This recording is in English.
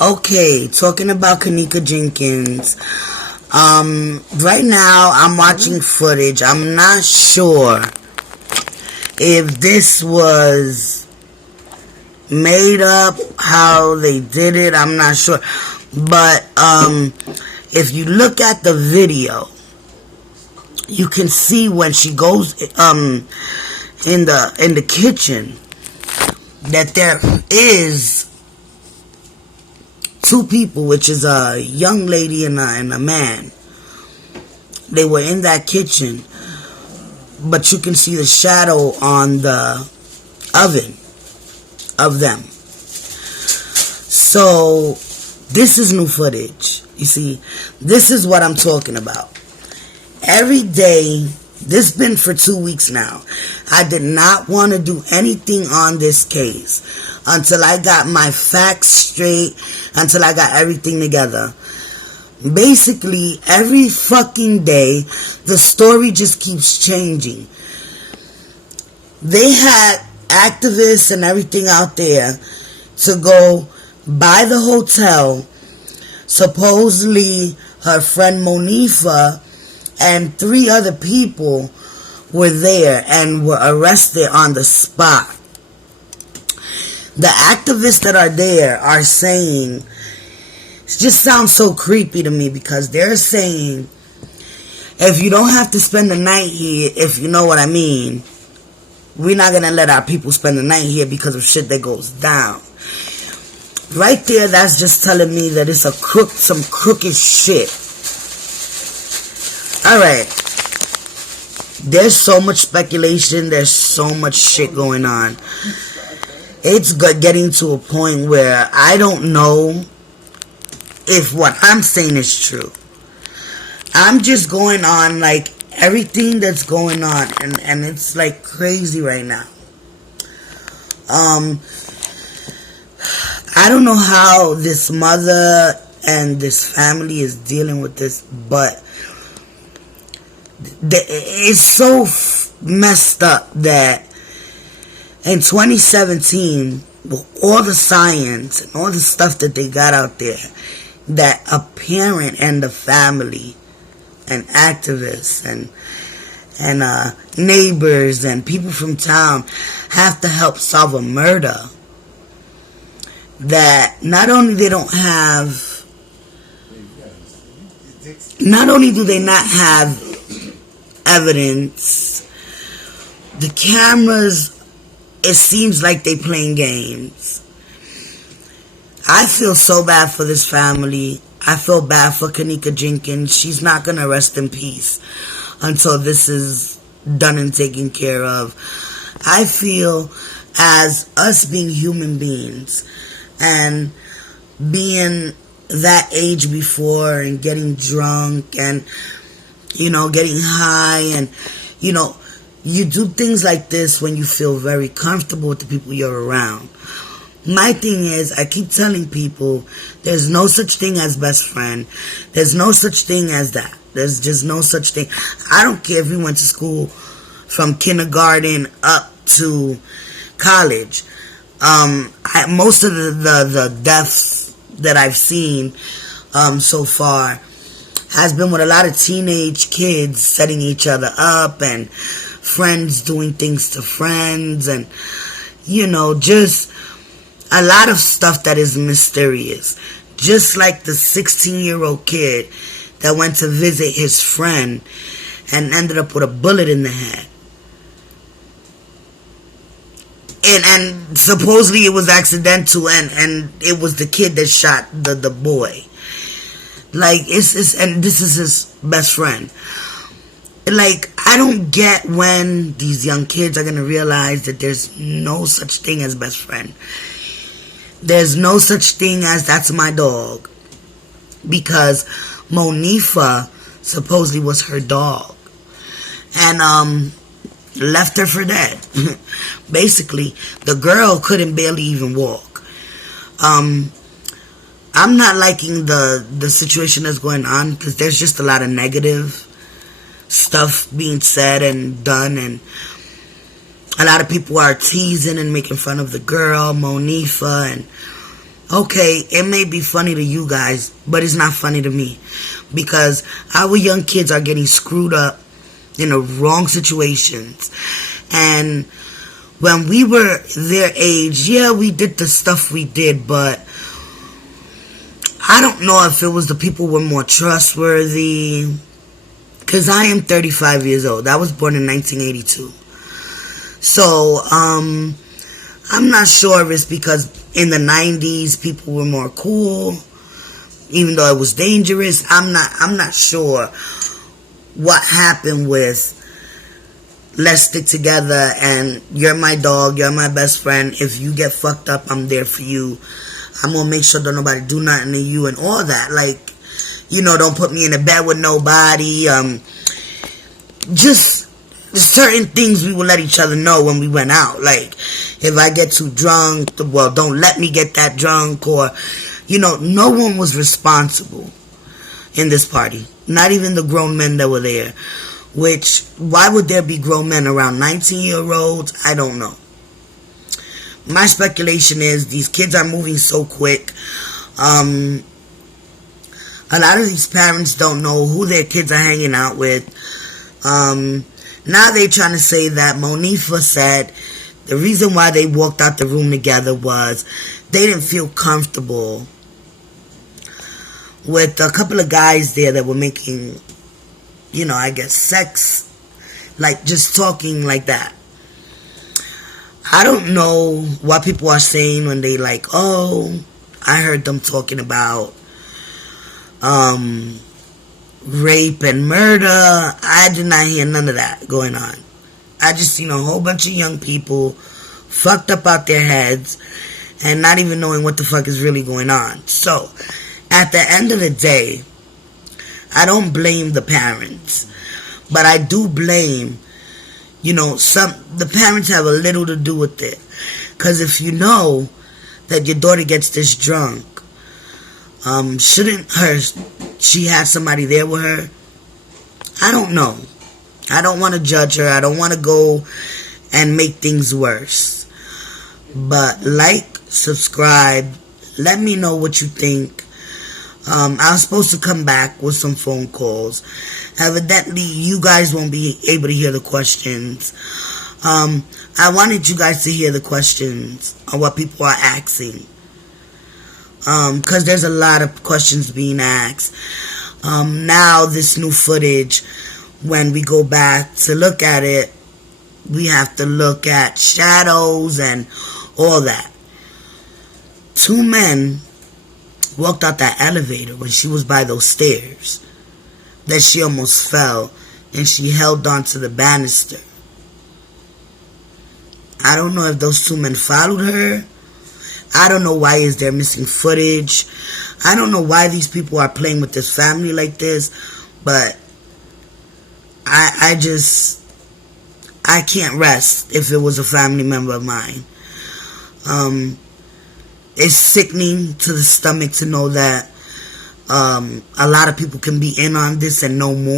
Okay, talking about Kenneka Jenkins. Right now I'm watching footage. I'm not sure if this was made up, how they did it. I'm not sure. But if you look at the video, you can see when she goes in the kitchen that there is two people, which is a young lady and a man. They were in that kitchen, but you can see the shadow on the oven of them. So this is new footage. You see, this is what I'm talking about. Every day, this been for 2 weeks now. I did not want to do anything on this case until I got my facts straight, until I got everything together. Basically, every fucking day, the story just keeps changing. They had activists and everything out there to go by the hotel. Supposedly, her friend Monifa and 3 other people were there and were arrested on the spot. The activists that are there are saying, it just sounds so creepy to me, because they're saying, if you don't have to spend the night here, if you know what I mean, we're not going to let our people spend the night here because of shit that goes down. Right there, that's just telling me that it's some crooked shit. Alright. There's so much speculation. There's so much shit going on. It's getting to a point where I don't know if what I'm saying is true. I'm just going on like everything that's going on, and it's like crazy right now. I don't know how this mother and this family is dealing with this, but it's so messed up that in 2017, with all the science and all the stuff that they got out there, that a parent and the family and activists and neighbors and people from town have to help solve a murder, that not only do they not have evidence, the cameras, it seems like they playing games. I feel so bad for this family. I feel bad for Kenneka Jenkins. She's not going to rest in peace until this is done and taken care of. I feel, as us being human beings and being that age before and getting drunk and, getting high, and, you do things like this when you feel very comfortable with the people you're around. My thing is, I keep telling people, there's no such thing as best friend. There's no such thing as that. There's just no such thing. I don't care if we went to school from kindergarten up to college. Most of the deaths that I've seen so far has been with a lot of teenage kids setting each other up, and friends doing things to friends, and just a lot of stuff that is mysterious. Just like the 16-year-old kid that went to visit his friend and ended up with a bullet in the head. And supposedly it was accidental, and it was the kid that shot the boy. Like, and this is his best friend. Like, I don't get when these young kids are going to realize that there's no such thing as best friend. There's no such thing as that's my dog. Because Monifa supposedly was her dog. And left her for dead. Basically, the girl couldn't barely even walk. I'm not liking the situation that's going on, because there's just a lot of negative stuff being said and done, and a lot of people are teasing and making fun of the girl, Monifa, and Okay, it may be funny to you guys, but it's not funny to me. Because our young kids are getting screwed up in the wrong situations. And when we were their age, yeah, we did the stuff we did, but I don't know if it was the people were more trustworthy. Because I am 35 years old. I was born in 1982. So, I'm not sure if it's because in the 90s people were more cool, even though it was dangerous. I'm not sure what happened with let's stick together and you're my dog, you're my best friend. If you get fucked up, I'm there for you. I'm gonna make sure that nobody do nothing to you and all that. Like, you know, don't put me in a bed with nobody. Just certain things we would let each other know when we went out. Like, if I get too drunk, well, don't let me get that drunk. Or, you know, no one was responsible in this party. Not even the grown men that were there. Which, why would there be grown men around 19-year-olds? I don't know. My speculation is these kids are moving so quick. A lot of these parents don't know who their kids are hanging out with. Now they trying to say that Monifa said the reason why they walked out the room together was they didn't feel comfortable with a couple of guys there that were making, you know, I guess sex, like just talking like that. I don't know what people are saying when they like, oh, I heard them talking about rape and murder. I did not hear none of that going on. I just seen a whole bunch of young people fucked up out their heads and not even knowing what the fuck is really going on. So, at the end of the day, I don't blame the parents, but I do blame, you know, the parents have a little to do with it. Because if you know that your daughter gets this drunk, shouldn't she have somebody there with her? I don't know. I don't want to judge her. I don't want to go and make things worse. But like, subscribe, let me know what you think. I was supposed to come back with some phone calls. Evidently, you guys won't be able to hear the questions. I wanted you guys to hear the questions on what people are asking. Because there's a lot of questions being asked. Now, this new footage, when we go back to look at it, we have to look at shadows and all that. Two men walked out that elevator when she was by those stairs, that she almost fell and she held on to the banister. I don't know if those two men followed her. I don't know why is there missing footage. I don't know why these people are playing with this family like this, but I can't rest if it was a family member of mine. It's sickening to the stomach to know that a lot of people can be in on this and know more.